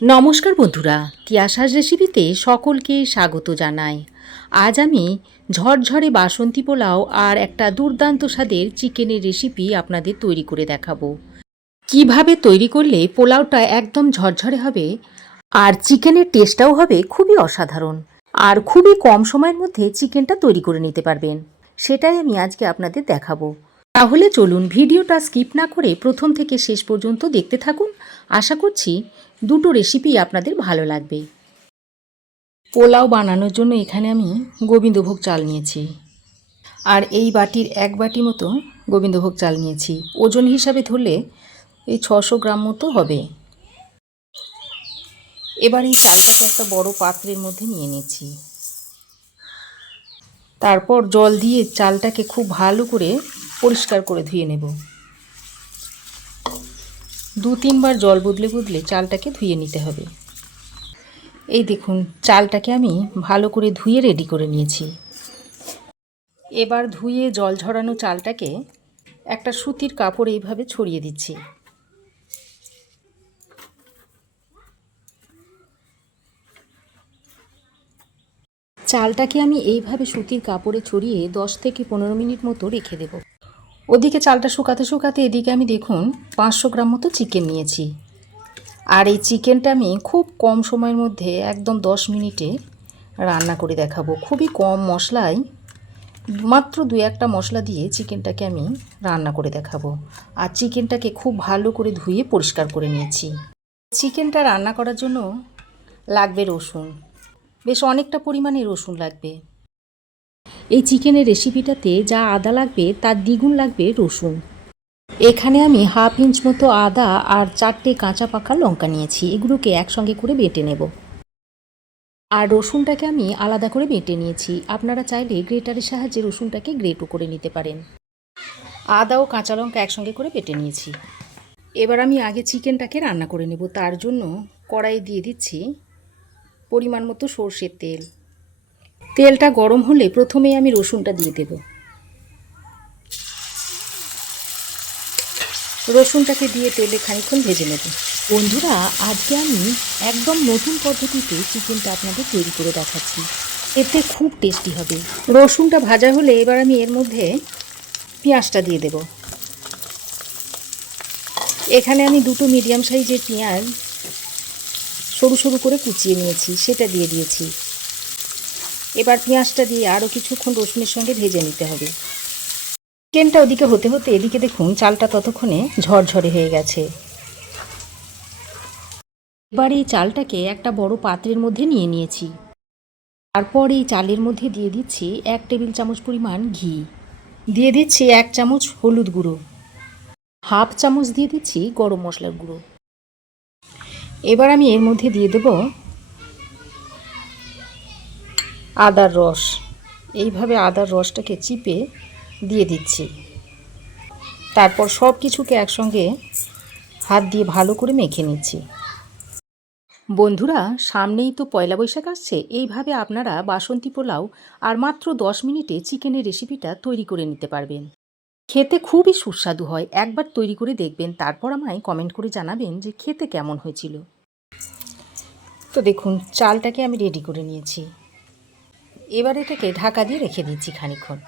নমস্কার বন্ধুরা, তিয়াশার রেসিপিতে সকলকে স্বাগত জানাই। আজ আমি ঝরঝরে বাসন্তী পোলাও আর একটা দুর্দান্ত স্বাদের চিকেনের রেসিপি আপনাদের তৈরি করে দেখাবো। কিভাবে তৈরি করলে পোলাওটা একদম ঝরঝরে হবে আর চিকেনের টেস্টটাও হবে খুবই অসাধারণ, আর খুবই কম সময়ের মধ্যে চিকেনটা তৈরি করে নিতে পারবেন, সেটাই আমি আজকে আপনাদের দেখাবো। তাহলে চলুন ভিডিওটা স্কিপ না করে প্রথম থেকে শেষ পর্যন্ত দেখতে থাকুন। আশা করছি দুটো রেসিপি আপনাদের ভালো লাগবে। পোলাও বানানোর জন্য এখানে আমি গোবিন্দভোগ চাল নিয়েছি, আর এই বাটির এক বাটি মতো গোবিন্দভোগ চাল নিয়েছি। ওজন হিসাবে ধরলে এই 600 গ্রাম মতো হবে। এবার এই চালটাকে একটা বড় পাত্রের মধ্যে নিয়ে নিচ্ছি। তারপর জল দিয়ে চালটাকে খুব ভালো করে পরিষ্কার করে ধুয়ে নেব। 2-3 বার জল বদলে বদলে চালটাকে ধুয়ে নিতে হবে। এই দেখুন, চালটাকে আমি ভালো করে ধুয়ে রেডি করে নিয়েছি। এবার ধুয়ে জল ঝরানো চালটাকে একটা সুতির কাপড় এইভাবে ছড়িয়ে দিচ্ছি। চালটাকে আমি এইভাবে সুতির কাপড়ে ছড়িয়ে 10 থেকে 15 মিনিট মতো রেখে দেব। ওদিকে চালটা শুকাতে শুকাতে এদিকে আমি দেখুন 500 গ্রাম মতো চিকেন নিয়েছি। আর এই চিকেনটা আমি খুব কম সময়ের মধ্যে একদম 10 মিনিটে রান্না করে দেখাবো। খুবই কম মশলায়, মাত্র 2-1টা মশলা দিয়ে চিকেনটাকে আমি রান্না করে দেখাবো। আর চিকেনটাকে খুব ভালো করে ধুয়ে পরিষ্কার করে নিয়েছি। চিকেনটা রান্না করার জন্য লাগবে রসুন, বেশ অনেকটা পরিমাণে রসুন লাগবে। এই চিকেনের রেসিপিটাতে যা আদা লাগবে তার দ্বিগুণ লাগবে রসুন। এখানে আমি 1/2 ইঞ্চ মতো আদা আর 4টে কাঁচা পাকা লঙ্কা নিয়েছি। এগুলোকে একসঙ্গে করে বেটে নেব। আর রসুনটাকে আমি আলাদা করে বেটে নিয়েছি। আপনারা চাইলে গ্রেটারের সাহায্যে রসুনটাকে গ্রেটও করে নিতে পারেন। আদা ও কাঁচা লঙ্কা একসঙ্গে করে বেটে নিয়েছি। এবার আমি আগে চিকেনটাকে রান্না করে নেব। তার জন্য কড়াই দিয়ে দিচ্ছি পরিমাণ মতো সর্ষের তেল। তেলটা গরম হলে প্রথমেই আমি রসুনটা দিয়ে দেব। রসুনটাকে দিয়ে তেলে খানিকক্ষণ ভেজে নেব। বন্ধুরা, আজকে আমি একদম নতুন পদ্ধতিতে চিকেনটা আপনাদের তৈরি করে দেখাচ্ছি। এতে খুব টেস্টি হবে। রসুনটা ভাজা হলে এবার আমি এর মধ্যে পেঁয়াজটা দিয়ে দেব। এখানে আমি 2টো মিডিয়াম সাইজের পেঁয়াজ সরু সরু করে কুচিয়ে নিয়েছি, সেটা দিয়ে দিয়েছি। এবার পেঁয়াজটা দিয়ে আরও কিছুক্ষণ রসুনের সঙ্গে ভেজে নিতে হবে। চিকেনটা ওদিকে হতে হতে এদিকে দেখুন চালটা ততক্ষণে ঝরঝরে হয়ে গেছে। এবার এই চালটাকে একটা বড় পাত্রের মধ্যে নিয়ে নিয়েছি। তারপর এই চালের মধ্যে দিয়ে দিচ্ছি 1 টেবিল চামচ পরিমাণ ঘি, দিয়ে দিচ্ছি 1 চামচ হলুদ গুঁড়ো, 1/2 চামচ দিয়ে দিচ্ছি গরম মশলার গুঁড়ো। এবার আমি এর মধ্যে দিয়ে দেব আদার রস। এইভাবে আদার রসটাকে চিপে দিয়ে দিচ্ছি। তারপর সব কিছুকে একসঙ্গে হাত দিয়ে ভালো করে মেখে নিচ্ছি। বন্ধুরা, সামনেই তো পয়লা বৈশাখ আসছে। এইভাবে আপনারা বাসন্তী পোলাও আর মাত্র 10 মিনিটে চিকেনের রেসিপিটা তৈরি করে নিতে পারবেন। খেতে খুবই সুস্বাদু হয়। একবার তৈরি করে দেখবেন, তারপর আমায় কমেন্ট করে জানাবেন যে খেতে কেমন হয়েছিল। তো দেখুন, চালটাকে আমি রেডি করে নিয়েছি। এবার এটাকে ঢাকা দিয়ে রেখে দিচ্ছি খানিকক্ষণ।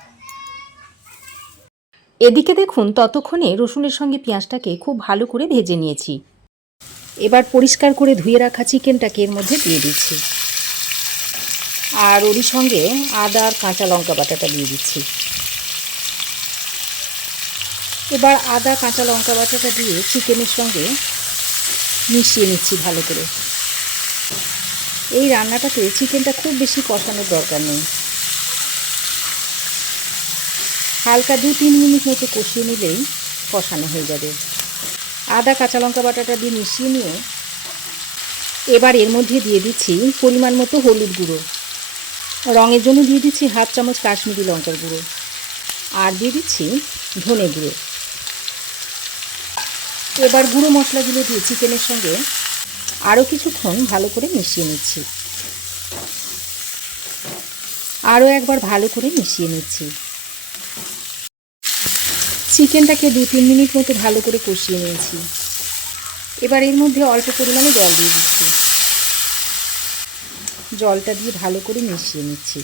এদিকে দেখুন, ততক্ষণে রসুনের সঙ্গে পেঁয়াজটাকে খুব ভালো করে ভেজে নিয়েছি। এবার পরিষ্কার করে ধুয়ে রাখা চিকেনটাকে এর মধ্যে দিয়ে দিচ্ছি, আর ওরই সঙ্গে আদা আর কাঁচা লঙ্কা বাটাটা দিয়ে দিচ্ছি। এবার আদা কাঁচা লঙ্কা বাটাটা দিয়ে চিকেনের সঙ্গে মিশিয়ে নিচ্ছি ভালো করে। এই রান্নাটাতে চিকেনটা খুব বেশি কষানোর দরকার নেই, হালকা 2-3 মিনিট মতো কষিয়ে নিলেই কষানো হয়ে যাবে। আদা কাঁচা লঙ্কা বাটাটা দিয়ে মিশিয়ে নিয়ে এবার এর মধ্যে দিয়ে দিচ্ছি পরিমাণ মতো হলুদ গুঁড়ো, রঙের জন্য দিয়ে দিচ্ছি 1/2 চামচ কাশ্মীরি লঙ্কার গুঁড়ো, আর দিয়ে দিচ্ছি ধনে গুঁড়ো। এবার গুঁড়ো মশলাগুলো দিয়ে চিকেনের সঙ্গে আরও কিছুক্ষণ ভালো করে মিশিয়ে নিচ্ছি। আরও একবার ভালো করে মিশিয়ে নিচ্ছি। চিকেনটাকে 2-3 মিনিট মতো ভালো করে কষিয়ে নিয়েছি। এবার এর মধ্যে অল্প পরিমাণে জল দিয়ে দিচ্ছি। জলটা দিয়ে ভালো করে মিশিয়ে নিচ্ছি।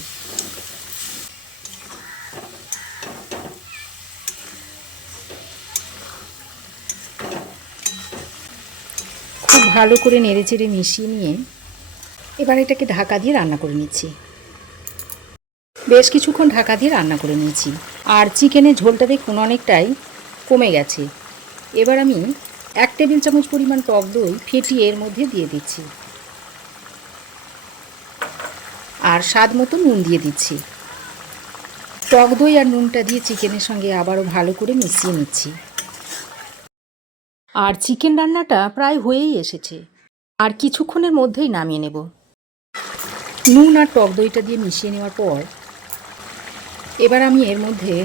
খুব ভালো করে নেড়েচেড়ে মিশিয়ে নিয়ে এবার এটাকে ঢাকা দিয়ে রান্না করে নিচ্ছি। বেশ কিছুক্ষণ ঢাকা দিয়ে রান্না করে নিয়েছি। আর চিকেনের ঝোলটা দেখুন অনেকটাই কমে গেছে। এবার আমি 1 টেবিল চামচ পরিমাণ টক দই ফেটিয়ে এর মধ্যে দিয়ে দিচ্ছি। আর স্বাদ মতো নুন দিয়ে দিচ্ছি। টক দই আর নুনটা দিয়ে চিকেনের সঙ্গে আবারও ভালো করে মিশিয়ে নিচ্ছি। আর চিকেন রান্নাটা প্রায় হয়েই এসেছে। আর কিছুক্ষণের মধ্যেই নামিয়ে নেব। নুন আর টক দইটা দিয়ে মিশিয়ে নেওয়ার পর এবার আমি এর মধ্যে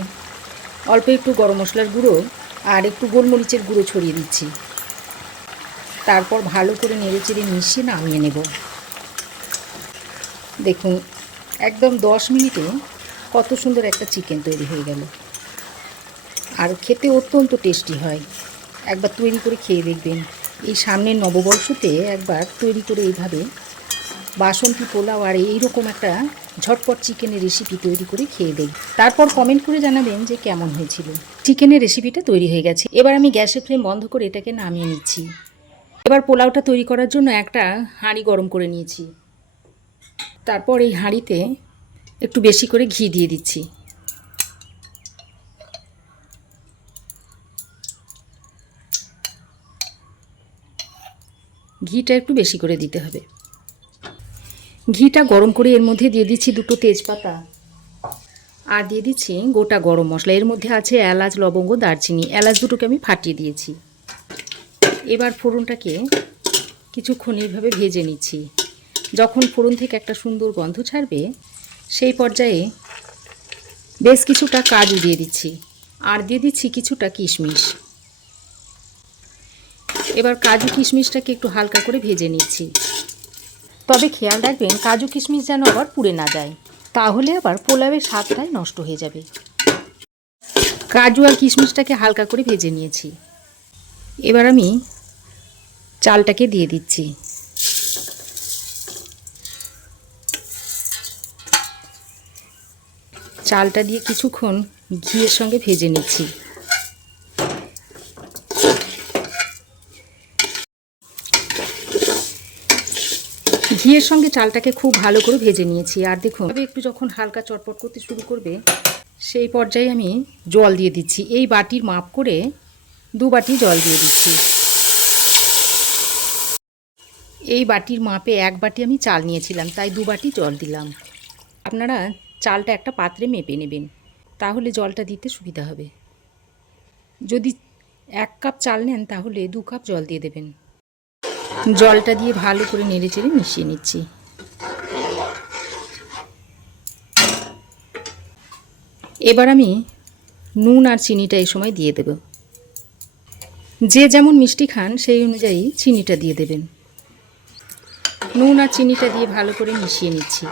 অল্প একটু গরম মশলার গুঁড়ো আর একটু গোলমরিচের গুঁড়ো ছড়িয়ে দিচ্ছি। তারপর ভালো করে নেড়েচেড়ে মিশিয়ে নামিয়ে নেব। দেখুন একদম 10 মিনিটে কত সুন্দর একটা চিকেন তৈরি হয়ে গেল। আর খেতে অত্যন্ত টেস্টি হয়। একবার তৈরি করে খেয়ে দেখবেন। এই সামনের নববর্ষতে একবার তৈরি করে এইভাবে বাসন্তী পোলাও আর এইরকম একটা ঝটপট চিকেনের রেসিপি তৈরি করে খেয়ে দেই। তারপর কমেন্ট করে জানাবেন যে কেমন হয়েছিল। চিকেনের রেসিপিটা তৈরি হয়ে গেছে। এবার আমি গ্যাসের ফ্লেম বন্ধ করে এটাকে নামিয়ে নিচ্ছি। এবার পোলাওটা তৈরি করার জন্য একটা হাঁড়ি গরম করে নিয়েছি। তারপর এই হাঁড়িতে একটু বেশি করে ঘি দিয়ে দিচ্ছি। ঘিটা একটু বেশি করে দিতে হবে। ঘিটা গরম করে এর মধ্যে দিয়ে দিচ্ছি 2টো তেজপাতা আর দিয়ে দিচ্ছি গোটা গরম মশলা। এর মধ্যে আছে এলাচ, লবঙ্গ, দারচিনি। এলাচ দুটোকে আমি ফাটিয়ে দিয়েছি। এবার ফোড়নটাকে কিছুক্ষণ এইভাবে ভেজে নিচ্ছি। যখন ফোড়ন থেকে একটা সুন্দর গন্ধ ছাড়বে সেই পর্যায়ে বেশ কিছুটা কাজু দিয়ে দিচ্ছি আর দিয়ে দিচ্ছি কিছুটা কিশমিশ। এবার কাজু কিশমিশটাকে একটু হালকা করে ভেজে নিচ্ছি। তবে খেয়াল রাখবেন কাজু কিশমিশ যেন আবার পুড়ে না যায়, তাহলে আবার পোলাওয়ের স্বাদটাই নষ্ট হয়ে যাবে। কাজু আর কিশমিশটাকে হালকা করে ভেজে নিয়েছি। এবার আমি চালটাকে দিয়ে দিচ্ছি। চালটা দিয়ে কিছুক্ষণ ঘিয়ের সঙ্গে ভেজে নিচ্ছি। ঘিয়ের সঙ্গে চালটাকে খুব ভালো করে ভেজে নিয়েছি। আর দেখুন একটু যখন হালকা চটপট করতে শুরু করবে সেই পর্যায়ে আমি জল দিয়ে দিচ্ছি। এই বাটির মাপ করে 2 বাটি জল দিয়ে দিচ্ছি। এই বাটির মাপে 1 বাটি আমি চাল নিয়েছিলাম, তাই 2 বাটি জল দিলাম। আপনারা চালটা একটা পাত্রে মেপে নেবেন, তাহলে জলটা দিতে সুবিধা হবে। যদি 1 কাপ চাল নেন তাহলে 2 কাপ জল দিয়ে দেবেন। জলটা দিয়ে ভালো করে নেড়েচেড়ে মিশিয়ে নিচ্ছি। এবার আমি নুন আর চিনিটা এই সময় দিয়ে দেব। যে যেমন মিষ্টি খান সেই অনুযায়ী চিনিটা দিয়ে দেবেন। নুন আর চিনিটা দিয়ে ভালো করে মিশিয়ে নিচ্ছি।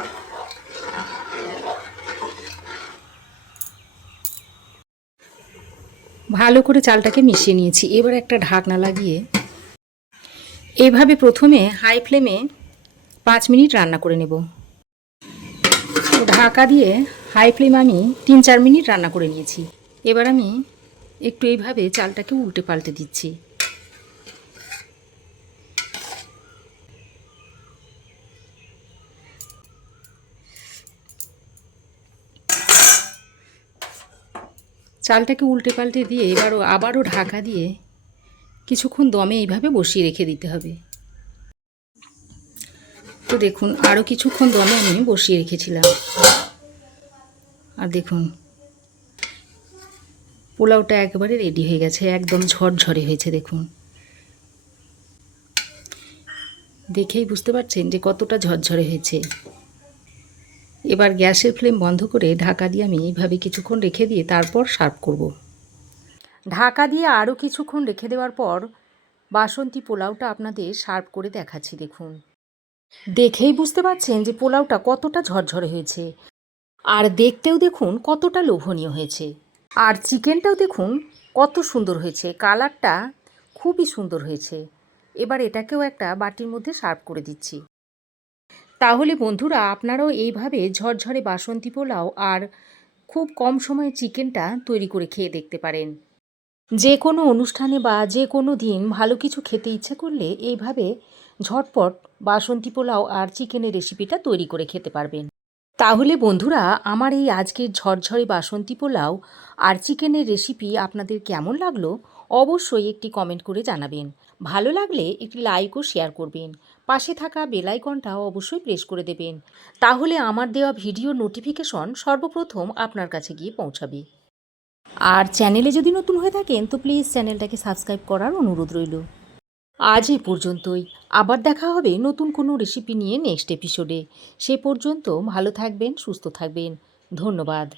ভালো করে চালটাকে মিশিয়ে নিয়েছি। এবার একটা ঢাকনা লাগিয়ে এইভাবে প্রথমে হাই ফ্লেমে 5 মিনিট রান্না করে নেব। ঢাকা দিয়ে হাই ফ্লেমে আমি 3-4 মিনিট রান্না করে নিয়েছি। এবার আমি একটু এইভাবে চালটাকে উল্টে পাল্টে দিচ্ছি। চালটাকে উল্টে পাল্টে দিয়ে আবারও ঢাকা দিয়ে কিছুক্ষণ দমে এইভাবে বসিয়ে রেখে দিতে হবে। তো দেখুন আরও কিছুক্ষণ দমে আমি বসিয়ে রেখেছিলাম। আর দেখুন পোলাওটা একেবারে রেডি হয়ে গেছে, একদম ঝরঝরে হয়েছে। দেখুন দেখেই বুঝতে পারছেন যে কতটা ঝরঝরে হয়েছে। এবার গ্যাসের ফ্লেম বন্ধ করে ঢাকা দিয়ে আমি এইভাবে কিছুক্ষণ রেখে দিয়ে তারপর সার্ভ করব। ঢাকা দিয়ে আরও কিছুক্ষণ রেখে দেওয়ার পর বাসন্তী পোলাওটা আপনাদের সার্ভ করে দেখাচ্ছি। দেখুন দেখেই বুঝতে পারছেন যে পোলাওটা কতটা ঝরঝরে হয়েছে। আর দেখতেও দেখুন কতটা লোভনীয় হয়েছে। আর চিকেনটাও দেখুন কত সুন্দর হয়েছে, কালারটা খুবই সুন্দর হয়েছে। এবার এটাকেও একটা বাটির মধ্যে সার্ভ করে দিচ্ছি। তাহলে বন্ধুরা, আপনারাও এইভাবে ঝরঝরে বাসন্তী পোলাও আর খুব কম সময়ে চিকেনটা তৈরি করে খেয়ে দেখতে পারেন। যে কোনো অনুষ্ঠানে বা যে কোনো দিন ভালো কিছু খেতে ইচ্ছে করলে এইভাবে ঝটপট বাসন্তী পোলাও আর চিকেনের রেসিপিটা তৈরি করে খেতে পারবেন। তাহলে বন্ধুরা, আমার এই আজকের ঝরঝরে বাসন্তী পোলাও আর চিকেনের রেসিপি আপনাদের কেমন লাগলো অবশ্যই একটি কমেন্ট করে জানাবেন। ভালো লাগলে একটি লাইক ও শেয়ার করবেন। পাশে থাকা বেল আইকনটাও অবশ্যই প্রেস করে দেবেন। তাহলে আমার দেওয়া ভিডিওর নোটিফিকেশন সর্বপ্রথম আপনার কাছে গিয়ে পৌঁছাবে। আর চ্যানেলে যদি নতুন হয়ে থাকেন তো প্লিজ চ্যানেলটাকে সাবস্ক্রাইব করার অনুরোধ রইল। আজ এই পর্যন্তই। আবার দেখা হবে নতুন কোনো রেসিপি নিয়ে নেক্সট এপিসোডে। সে পর্যন্ত ভালো থাকবেন, সুস্থ থাকবেন। ধন্যবাদ।